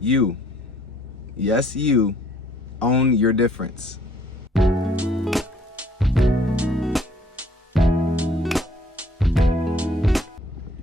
You, yes, you own your difference.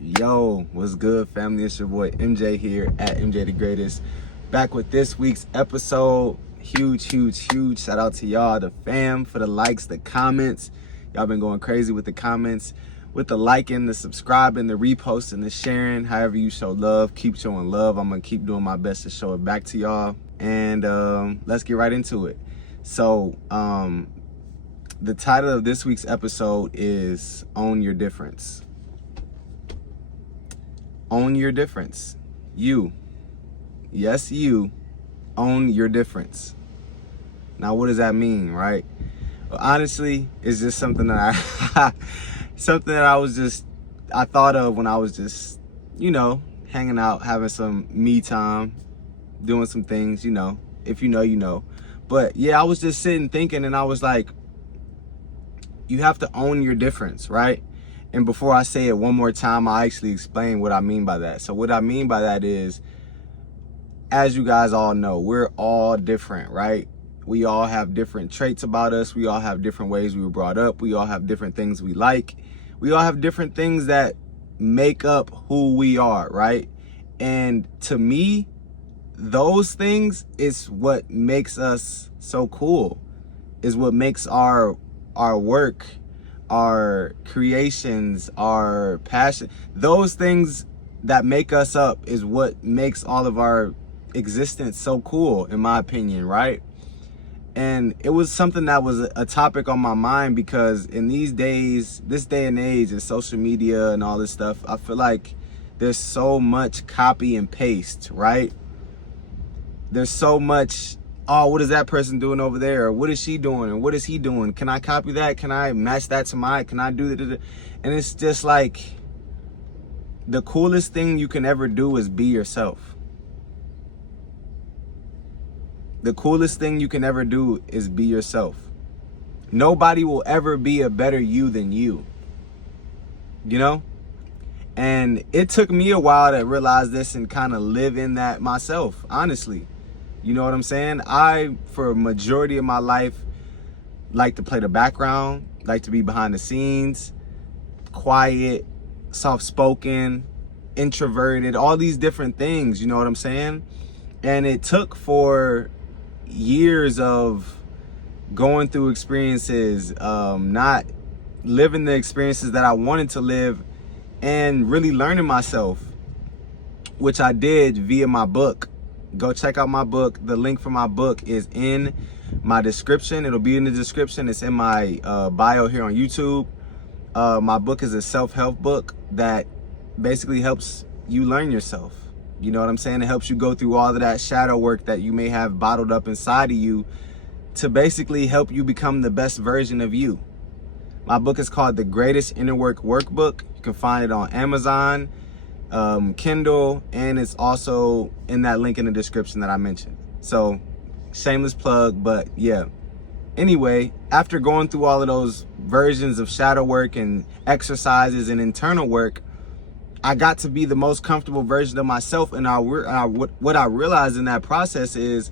Yo, what's good, family? It's your boy MJ here at MJ the Greatest. Back with this week's episode. Huge shout out to y'all, the fam, for the likes, the comments. Y'all been going crazy with the comments, with the liking, the subscribing, the reposting, the sharing. However you show love, keep showing love. I'm gonna keep doing my best to show it back to y'all. And let's get right into it. So the title of this week's episode is Own Your Difference. Own your difference. You, yes, you own your difference. Now, what does that mean, right? Well, honestly, it's just something that I thought of when I was just, hanging out, having some me time, doing some things, if you know, you know. But yeah, I was just sitting thinking, and I was like, you have to own your difference, right? And before I say it one more time, I'll actually explain what I mean by that. So what I mean by that is, as you guys all know, we're all different, right? We all have different traits about us. We all have different ways we were brought up. We all have different things we like. We all have different things that make up who we are, right? And to me, those things is what makes us so cool, is what makes our work, our creations, our passion, those things that make us up is what makes all of our existence so cool, in my opinion, right? And it was something that was a topic on my mind because in these days, this day and age, and social media and all this stuff, I feel like there's so much copy and paste, right? There's so much, oh, what is that person doing over there? Or what is she doing? And what is he doing? Can I copy that? Can I match that to mine? Can I do that? And it's just like, the coolest thing you can ever do is be yourself. The coolest thing you can ever do is be yourself. Nobody will ever be a better you than you. You know? And it took me a while to realize this and kind of live in that myself, honestly. You know what I'm saying? I, for a majority of my life, like to play the background, like to be behind the scenes, quiet, soft-spoken, introverted, all these different things, you know what I'm saying? And it took for years of going through experiences, not living the experiences that I wanted to live, and really learning myself, which I did via my book. Go check out my book. The link for my book is in my description. It'll be in the description. It's in my bio here on YouTube. My book is a self-help book that basically helps you learn yourself. You know what I'm saying? It helps you go through all of that shadow work that you may have bottled up inside of you to basically help you become the best version of you. My book is called The Greatest Inner Work Workbook. You can find it on Amazon, Kindle, and it's also in that link in the description that I mentioned. So, shameless plug, but yeah. Anyway, after going through all of those versions of shadow work and exercises and internal work, I got to be the most comfortable version of myself. And what I realized in that process is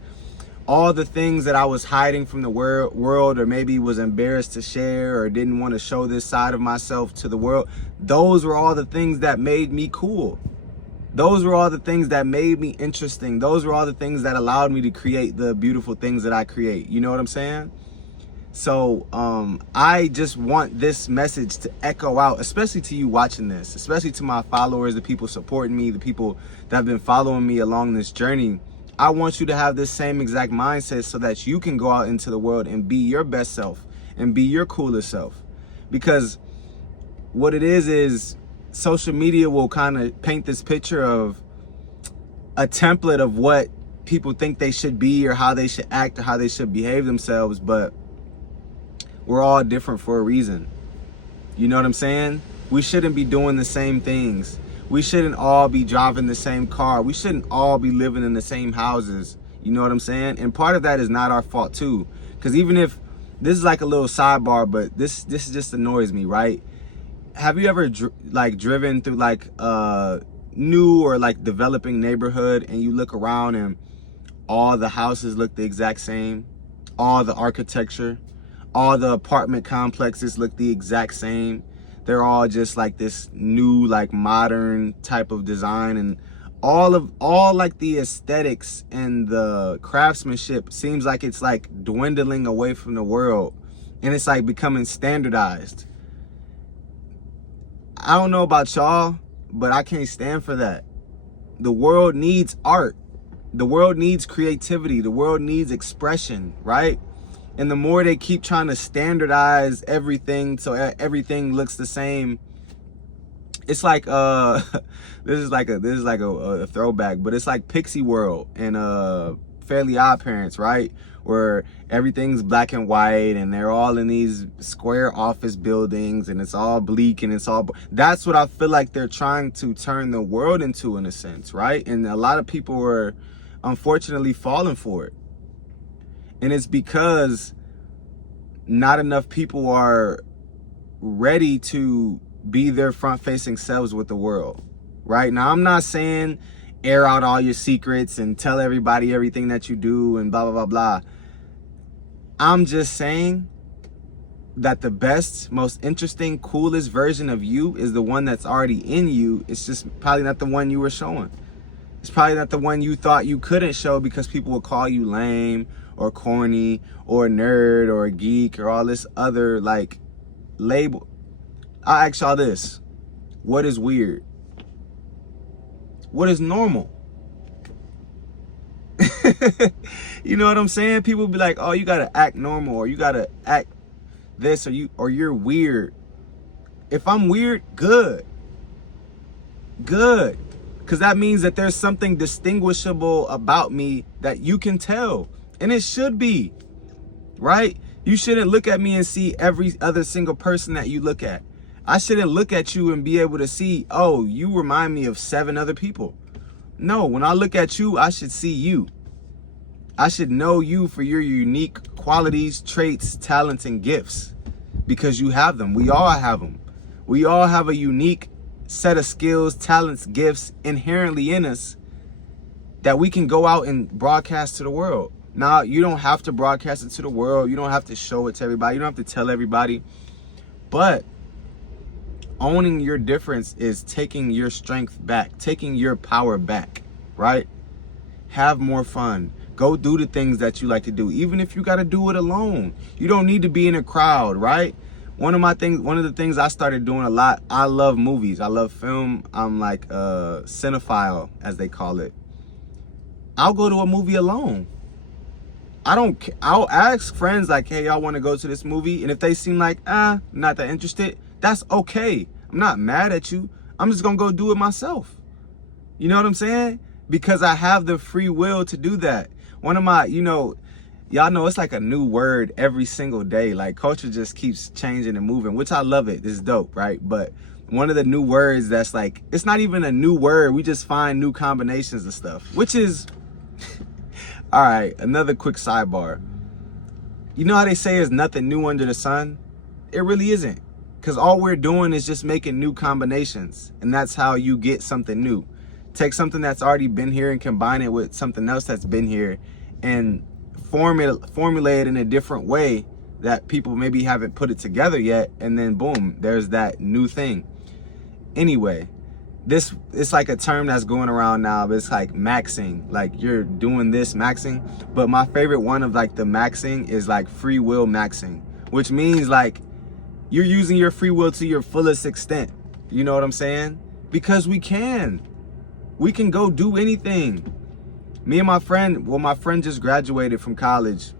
all the things that I was hiding from the world, or maybe was embarrassed to share, or didn't want to show this side of myself to the world, those were all the things that made me cool. Those were all the things that made me interesting. Those were all the things that allowed me to create the beautiful things that I create. You know what I'm saying? So I just want this message to echo out, especially to you watching this, especially to my followers, the people supporting me, the people that have been following me along this journey. I want you to have this same exact mindset so that you can go out into the world and be your best self and be your coolest self. Because what it is social media will kind of paint this picture of a template of what people think they should be, or how they should act, or how they should behave themselves. But we're all different for a reason. You know what I'm saying? We shouldn't be doing the same things. We shouldn't all be driving the same car. We shouldn't all be living in the same houses. You know what I'm saying? And part of that is not our fault too. Because even if, this is like a little sidebar, but this just annoys me, right? Have you ever driven through like new or like developing neighborhood and you look around and all the houses look the exact same, all the architecture, all the apartment complexes look the exact same. They're all just like this new, like modern type of design, and all like the aesthetics and the craftsmanship seems like it's like dwindling away from the world, and it's like becoming standardized. I don't know about y'all, but I can't stand for that. The world needs art. The world needs creativity. The world needs expression, right? And the more they keep trying to standardize everything so everything looks the same, it's like this is like a throwback, but it's like Pixie World and Fairly Odd Parents, right? Where everything's black and white and they're all in these square office buildings and it's all bleak and it's all, that's what I feel like they're trying to turn the world into, in a sense, right? And a lot of people were unfortunately falling for it. And it's because not enough people are ready to be their front-facing selves with the world, right? Now, I'm not saying air out all your secrets and tell everybody everything that you do and blah, blah, blah, blah. I'm just saying that the best, most interesting, coolest version of you is the one that's already in you. It's just probably not the one you were showing. It's probably not the one you thought you couldn't show because people would call you lame or corny or a nerd or a geek or all this other like label. I'll ask y'all this. What is weird? What is normal? You know what I'm saying? People be like, oh, you gotta act normal, or you gotta act this, or you're weird. If I'm weird, good. Good. Because that means that there's something distinguishable about me that you can tell. And it should be, right? You shouldn't look at me and see every other single person that you look at. I shouldn't look at you and be able to see, oh, you remind me of 7 other people. No, when I look at you, I should see you. I should know you for your unique qualities, traits, talents, and gifts, because you have them. We all have them. We all have a unique set of skills, talents, gifts inherently in us that we can go out and broadcast to the world. Now, you don't have to broadcast it to the world. You don't have to show it to everybody. You don't have to tell everybody. But owning your difference is taking your strength back, taking your power back, right? Have more fun. Go do the things that you like to do, even if you got to do it alone. You don't need to be in a crowd, right? One of the things I started doing a lot, I love movies. I love film. I'm like a cinephile, as they call it. I'll go to a movie alone. I'll ask friends like, hey, y'all want to go to this movie? And if they seem like, not that interested, that's okay. I'm not mad at you. I'm just going to go do it myself. You know what I'm saying? Because I have the free will to do that. One of my, y'all know it's like a new word every single day. Like culture just keeps changing and moving, which I love it. It's dope, right? But one of the new words that's like, it's not even a new word. We just find new combinations of stuff, which is... All right, another quick sidebar. You know how they say there's nothing new under the sun? It really isn't. Because all we're doing is just making new combinations. And that's how you get something new. Take something that's already been here and combine it with something else that's been here and formulate it in a different way that people maybe haven't put it together yet. And then boom, there's that new thing. Anyway. It's like a term that's going around now, but it's like maxing, like you're doing this maxing. But my favorite one of like the maxing is like free will maxing, which means like you're using your free will to your fullest extent. You know what I'm saying? Because we can go do anything. Me and my friend just graduated from college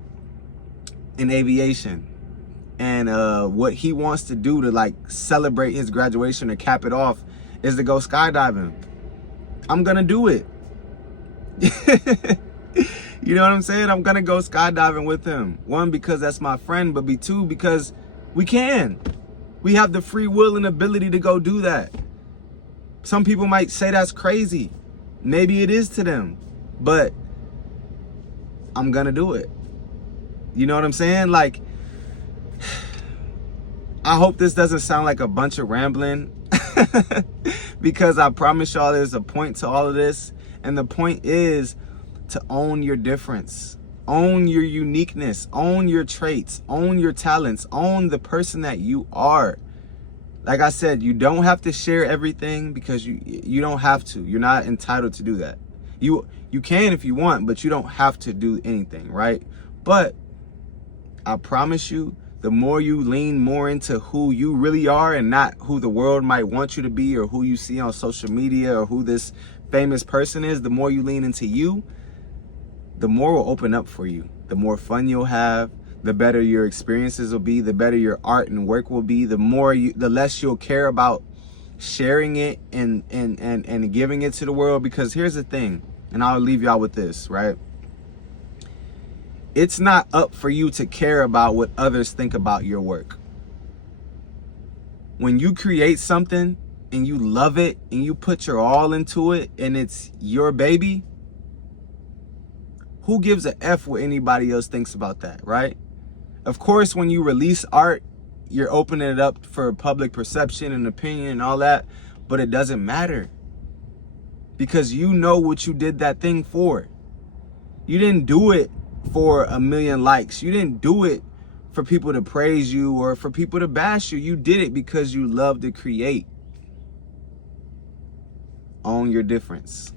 in aviation. And what he wants to do to like celebrate his graduation or cap it off is to go skydiving. I'm gonna do it. You know what I'm saying? I'm gonna go skydiving with him. 1, because that's my friend, but 2, because we can. We have the free will and ability to go do that. Some people might say that's crazy. Maybe it is to them, but I'm gonna do it. You know what I'm saying? Like, I hope this doesn't sound like a bunch of rambling. Because I promise y'all there's a point to all of this. And the point is to own your difference. Own your uniqueness. Own your traits. Own your talents. Own the person that you are. Like I said, you don't have to share everything because you don't have to. You're not entitled to do that. You can if you want, but you don't have to do anything, right? But I promise you, the more you lean more into who you really are and not who the world might want you to be or who you see on social media or who this famous person is, the more you lean into you, the more will open up for you. The more fun you'll have, the better your experiences will be, the better your art and work will be, the less you'll care about sharing it and giving it to the world. Because here's the thing, and I'll leave y'all with this, right? It's not up for you to care about what others think about your work. When you create something and you love it and you put your all into it and it's your baby, who gives a F what anybody else thinks about that, right? Of course, when you release art, you're opening it up for public perception and opinion and all that, but it doesn't matter because you know what you did that thing for. You didn't do it for 1 million likes. You didn't do it for people to praise you or for people to bash you. You did it because you love to create. Own your difference.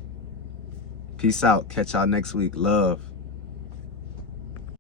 Peace out. Catch y'all next week. Love.